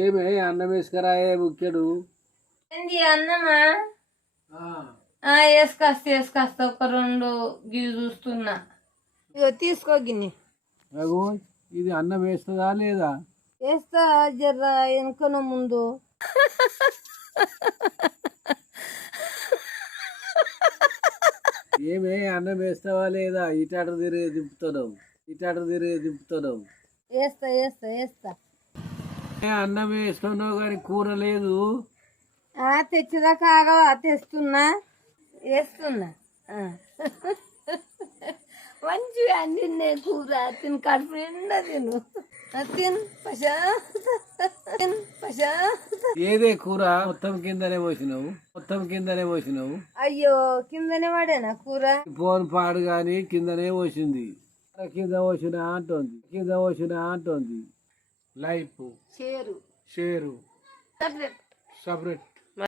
ఏమే అన్నం వేసుకురాయే బుక్కెడు ఏంది అన్నమా? వేసుకొస్తా ఒక రెండు గివి చూస్తున్నా. ఇగో తీసుకో గిన్నె. అగో ఇది అన్నం వేస్తుందా లేదా? వేస్తా జర్ర వెనుకన ముందు. ఏమే అన్నం వేస్తావా లేదా? ఇటాటు తిరిగి దింపుతున్నావు. వేస్తా అన్నం వేస్తున్నావు కానీ కూర లేదు. తెచ్చేదాకా ఆగవా? తెస్తున్నా, వేస్తున్నా. మంచిగా అన్ని కూర తిని కడుపు నిండా తిను. ఏదే కూర మొత్తం కిందనే పోసినావు. అయ్యో కిందనే పడేనా కూర? ఫోన్ పాడు గాని కిందనే పోసింది. కింద పోసినా అంటోంది. Life share separate